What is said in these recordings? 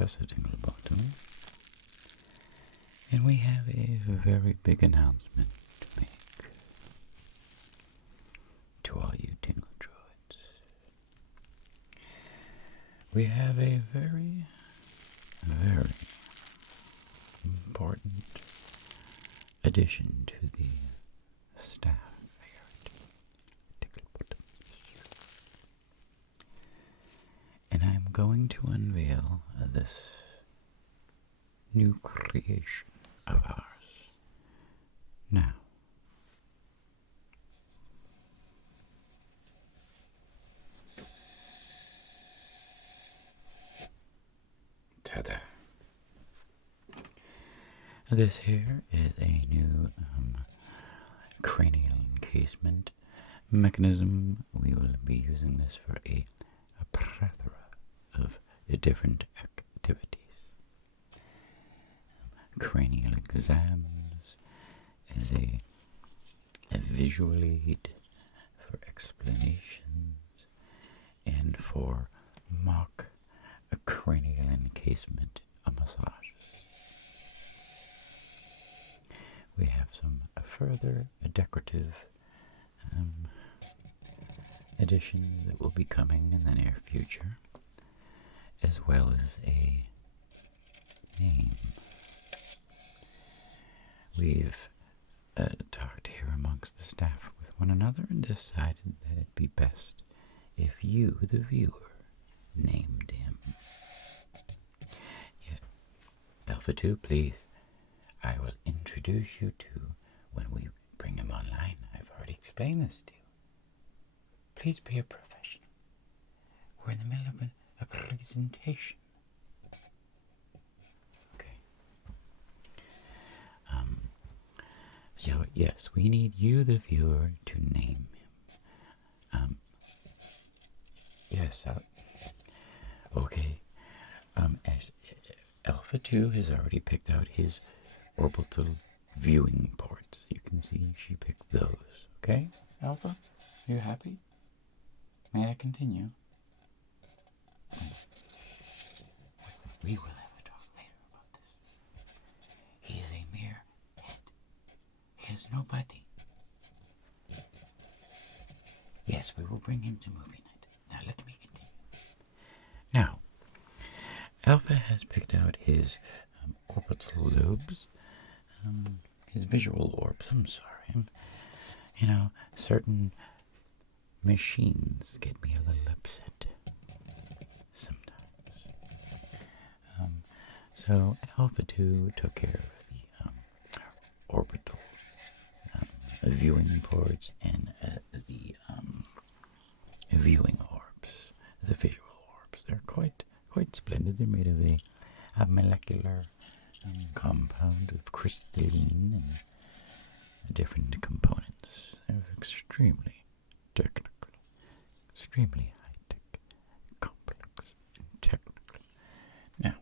Professor Tinglebottom, and we have a very big announcement to make to all you tingle droids. We have a very, very important addition to the staff here at Tinglebottom Industries. And I'm going to unveil this new creation of ours now. Ta-da! This here is a new cranial encasement mechanism. We will be using this for a plethora of different activities. Cranial exams is a visual aid for explanations and for mock cranial encasement massages. We have some further decorative additions that will be coming in the near future, as well as a name. We've talked here amongst the staff with one another and decided that it'd be best if you, the viewer, named him. Yeah. Alpha 2, please. I will introduce you to when we bring him online. I've already explained this to you. Please be a professional. We're in the middle of a presentation. Okay. So, yes, we need you, the viewer, to name him. Yes, okay. As Alpha 2 has already picked out his orbital viewing ports. You can see she picked those. Okay, Alpha? Are you happy? May I continue? We will have a talk later about this. He is a mere head. He has no body. Yes, we will bring him to movie night. Now let me continue. Now, Alpha has picked out his orbital lobes, his visual orbs. I'm sorry. You know, certain machines get me a little upset sometimes. So Alpha 2 took care of the orbital viewing ports and the viewing orbs, the visual orbs. They're quite splendid. They're made of a molecular compound of crystalline and different components. They're extremely technical, extremely high-tech, complex, and technical. Now,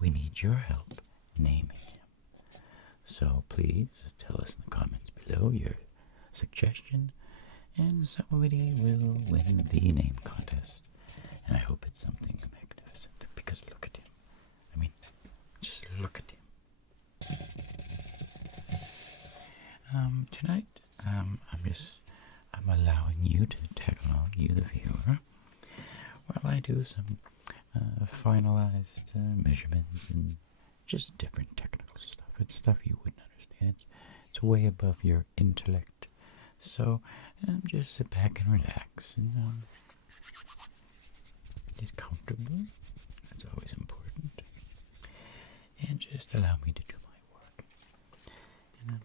we need your help naming him. So please tell us in the comments below your suggestion, and somebody will win the name contest. And I hope it's something magnificent, because look at him. I mean, just look at him. Tonight, I'm allowing you to tag along, you the viewer, while I do some finalized measurements and just different technical stuff. It's stuff you wouldn't understand. It's way above your intellect. So just sit back and relax and get comfortable. That's always important. And just allow me to do my work. And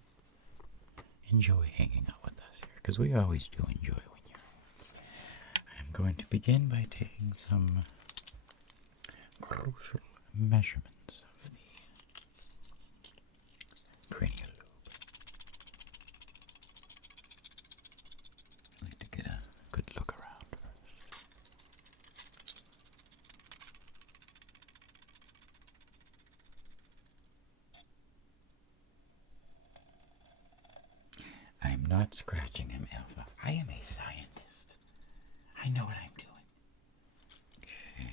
enjoy hanging out with us here, because we always do enjoy when you're here. I'm going to begin by taking some crucial measurements of the cranial lobe. I like to get a good look around first. I'm not scratching him, Alpha. I am a scientist. I know what I'm doing. Okay.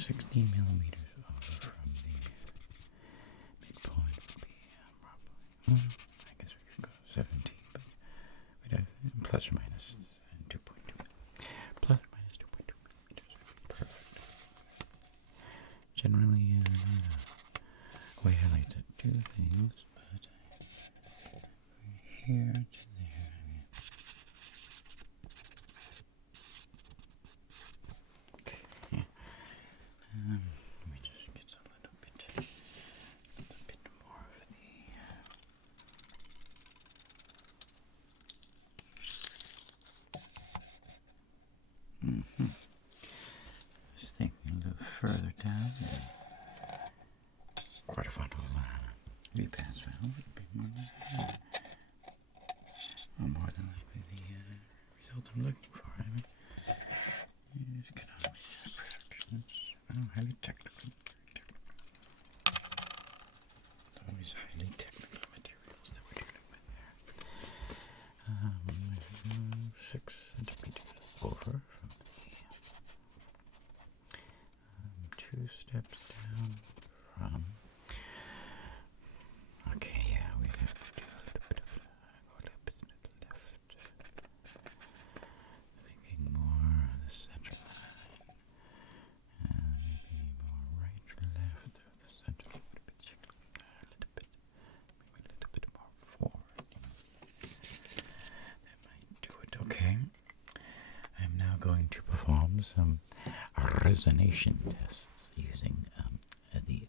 16 millimeters over from the midpoint would be probably, I guess we could go 17, but we'd have plus or minus 2.2. Plus or minus 2.2 millimeters would be perfect. Generally, the way I like to do things, but here to there, okay. Let me just get a little bit more of the. Just thinking a little further down. Quarterfrontal repass valve would be more than likely the result I'm looking for. I mean, you can always have perfections. Highly technical. Always highly technical materials that we're dealing with there. 6 centimeters over from the 2 steps down from. Okay, yeah, we have to do a little bit of go a little bit to the left. Thinking more of the center line. And maybe more right or left of the center line would be a little bit, maybe a little bit more forward. That might do it. Okay. I'm now going to perform some resonation tests using the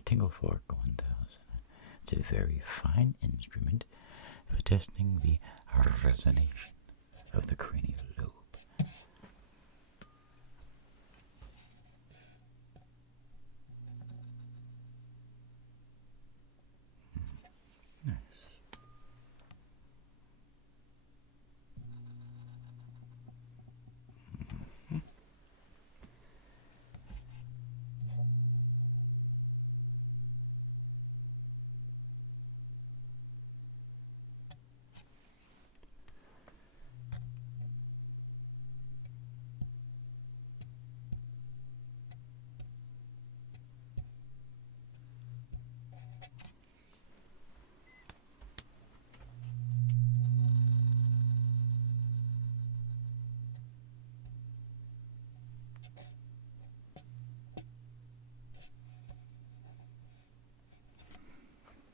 Tinglebottom 1000. It's a very fine instrument for testing the resonation of the cranial lobe. Nice.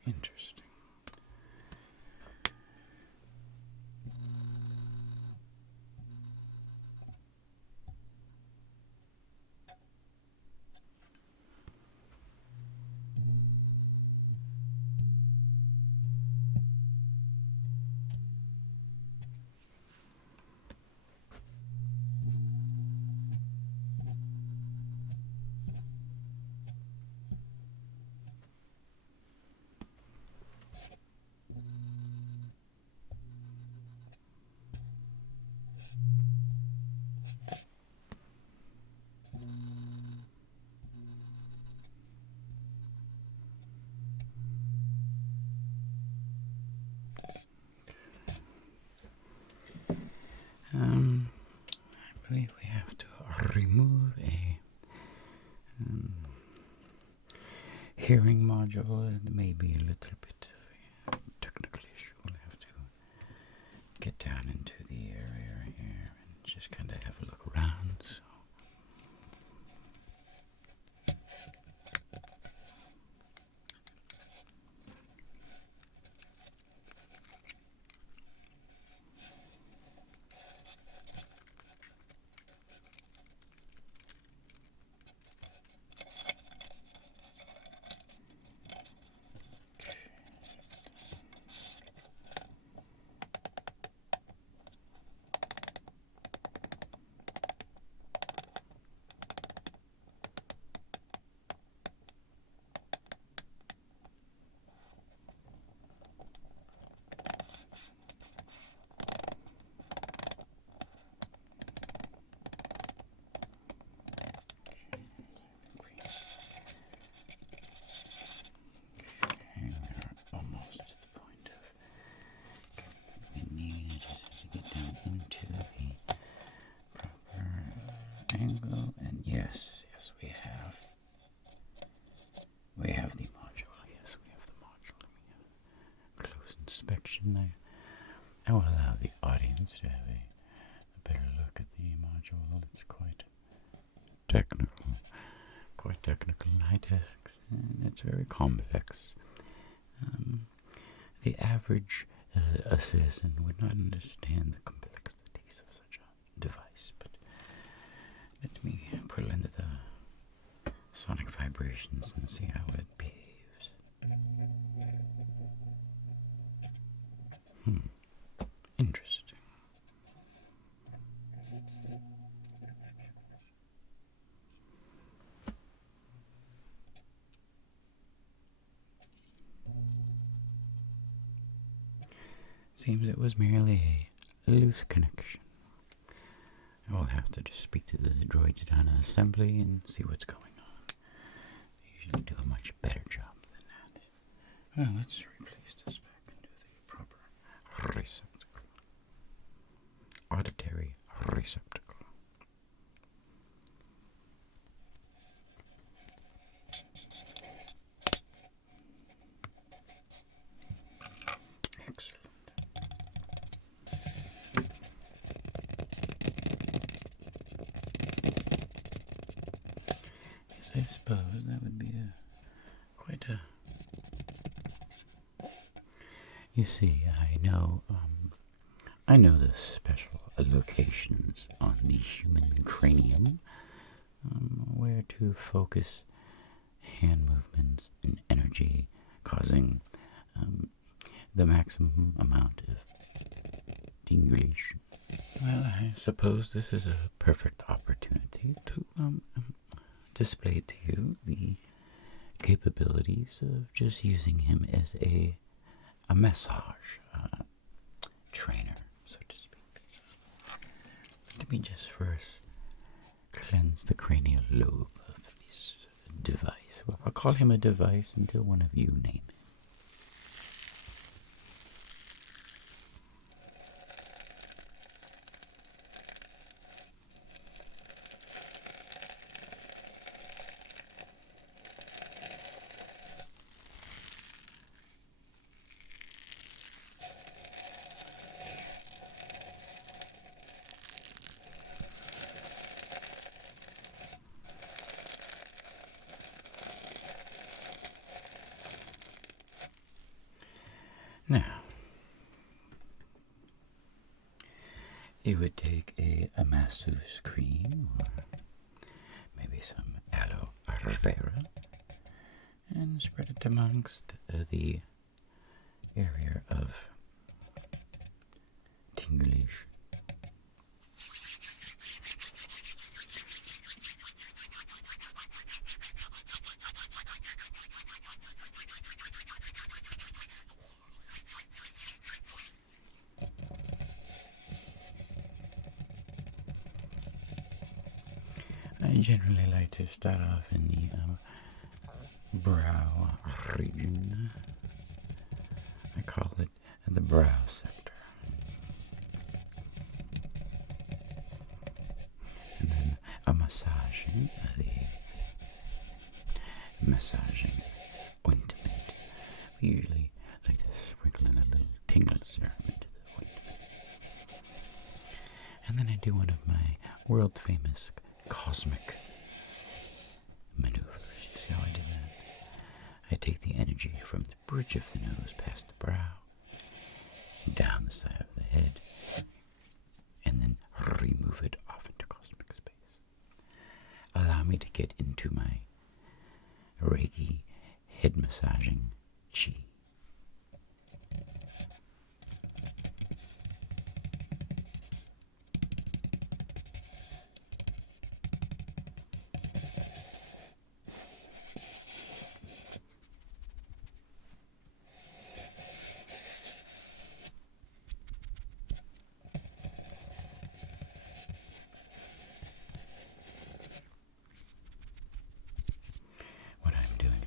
Interesting. I believe we have to remove a hearing module. It may be a little bit of a technical issue. We'll have to get down into the area here and just kind of have a look around. So. Into the proper angle, and yes, we have quite technical and high-tech, and it's very complex. The average citizen would not understand the complexities of such a device, but let me put it into the sonic vibrations and see how it behaves. Interesting. Seems it was merely a loose connection. I will have to just speak to the droids down in assembly and see what's going on. They usually do a much better job than that. Well, let's replace this back into the proper receptacle. Auditory receptacle. Excellent. Yes, I suppose that would be quite a... You see, I know the special locations on the human cranium where to focus hand movements and energy, causing the maximum amount of stimulation. Well, I suppose this is a perfect opportunity to display to you the capabilities of just using him as a massage trainer, so to speak. Let me just first cleanse the cranial lobe of this device. Well, I'll call him a device until one of you name it. Now, you would take a masseuse cream or maybe some aloe vera and spread it amongst the area of tingling. I generally like to start off in the brow region. I call it the brow sector. And then a massaging ointment. We usually like to sprinkle in a little tingle serum into the ointment. And then I do one of my world famous cosmic maneuvers. You see how I did that? I take the energy from the bridge of the nose past the brow, down the side of the head, and then remove it off into cosmic space. Allow me to get into my Reiki head massaging chi.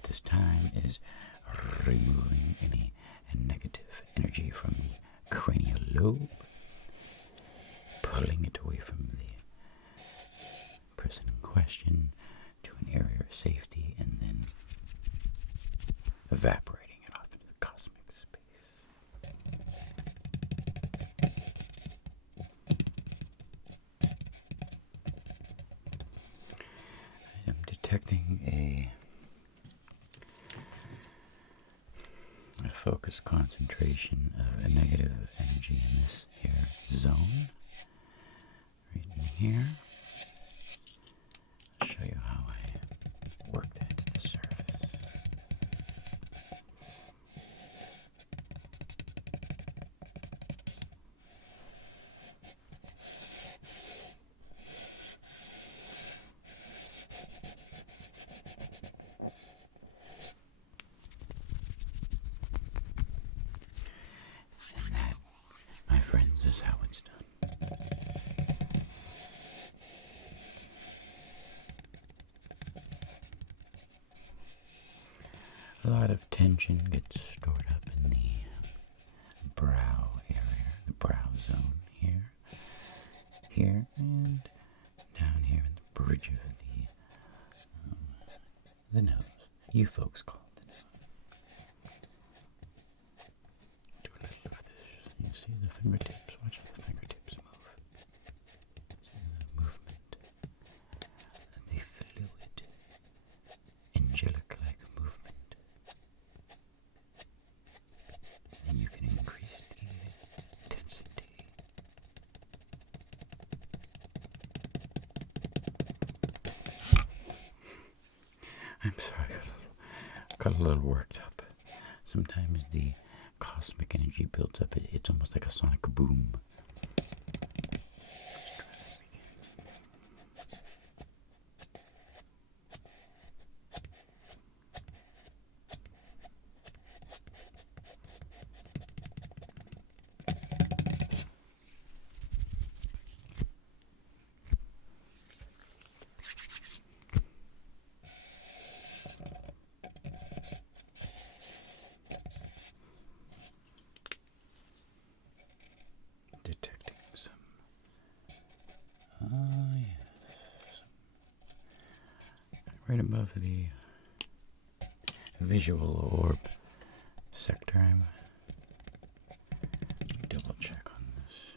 This time is removing any negative energy from the cranial lobe, pulling it away from the person in question to an area of safety, and then evaporating it off into the cosmic space. detecting a focused concentration of a negative energy in this here zone, right in here. I'll show you how I work that to the surface. And that, my friends, is how it's done. A lot of tension gets stored up in the brow area, the brow zone here, and down here in the bridge of the nose. You folks call it the nose. Do a little of this. You see the fingertips? Watch how the fingertips move. See the movement. The fluid, angelic-like movement. And you can increase the intensity. I'm sorry, got a little worked up. Sometimes the cosmic energy builds up. It's almost like a sonic boom. Detecting some, yes, right above the visual orb sector. I'm double check on this.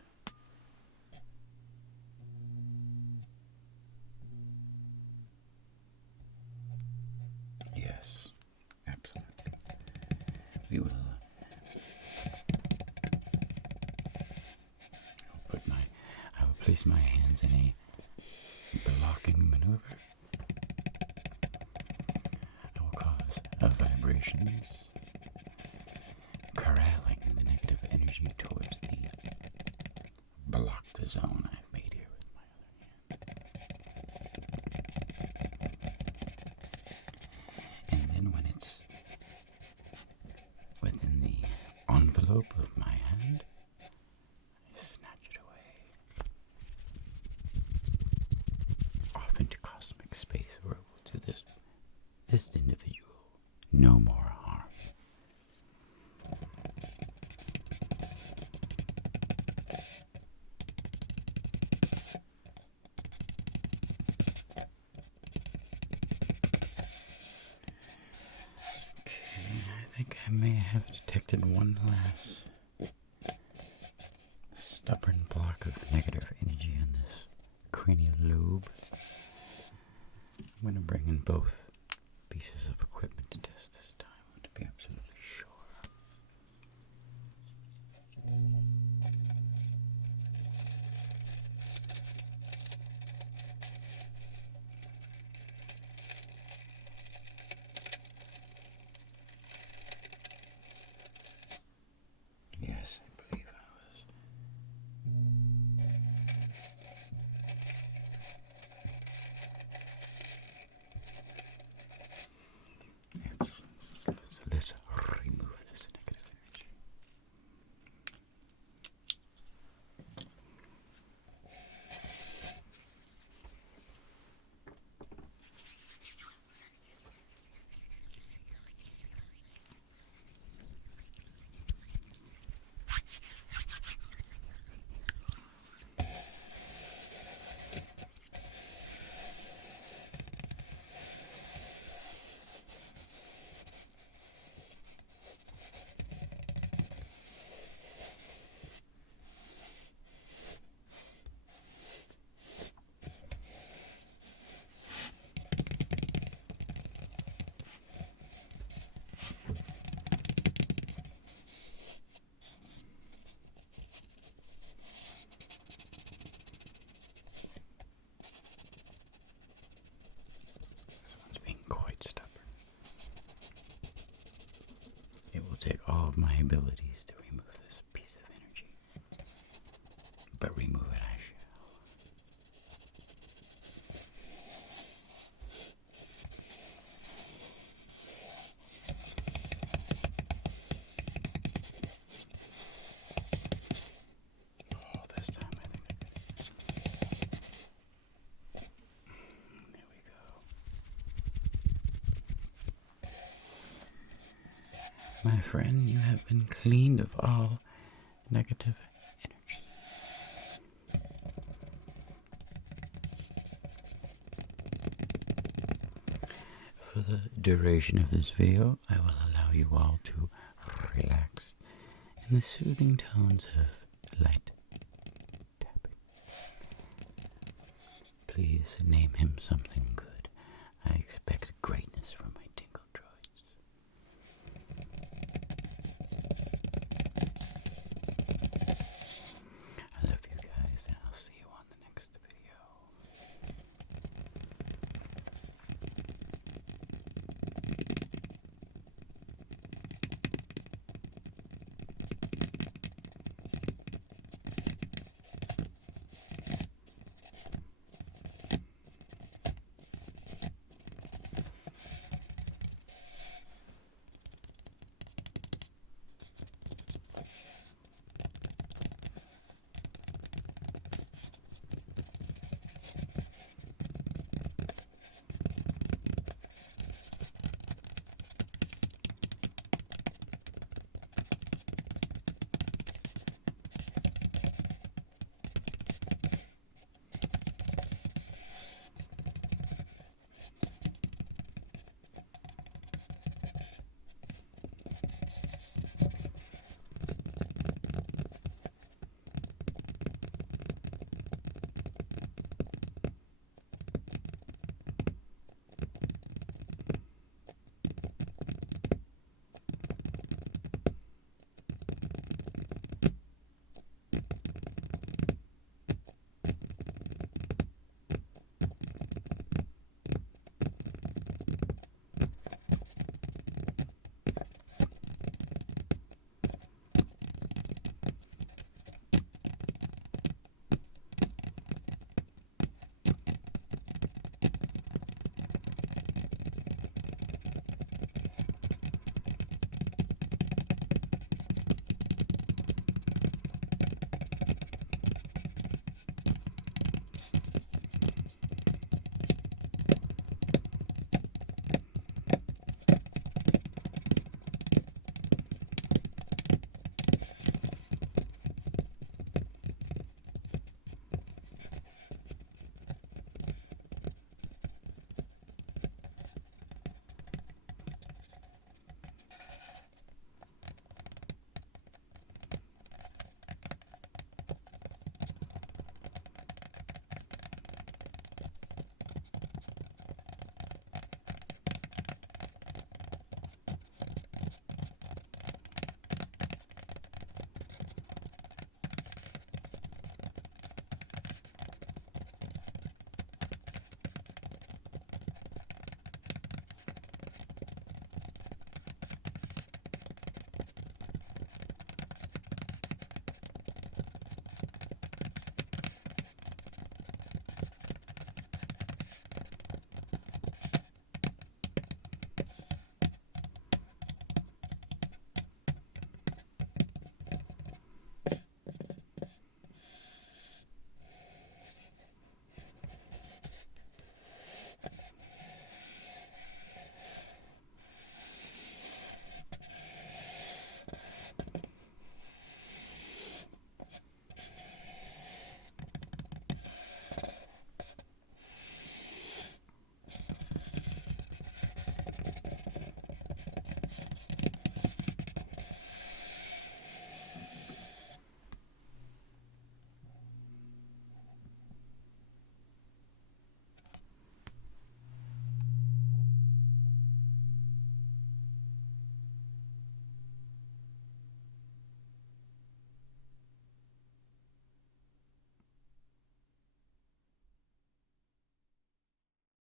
Yes, absolutely. We will I will place my hands in a blocking maneuver. I will cause vibrations, corralling the negative energy towards the blocked zone I've made here with my other hand. And then when it's within the envelope of my hand, I snatch it away. Off into cosmic space where it will do this individual no more harm. I think I may have detected one last stubborn block of negative energy in this cranial lobe. I'm going to bring in both pieces of equipment to test this time. I want to be absolutely sure. Yes, I believe I was. Let's remove this negative energy. of my abilities to remove this piece of energy. But remove it I shall. Oh, this time I think I did. There we go. My friend, you have been cleaned of all negative energy. For the duration of this video, I will allow you all to relax in the soothing tones of light tapping. Please name him something good. I expect greatness.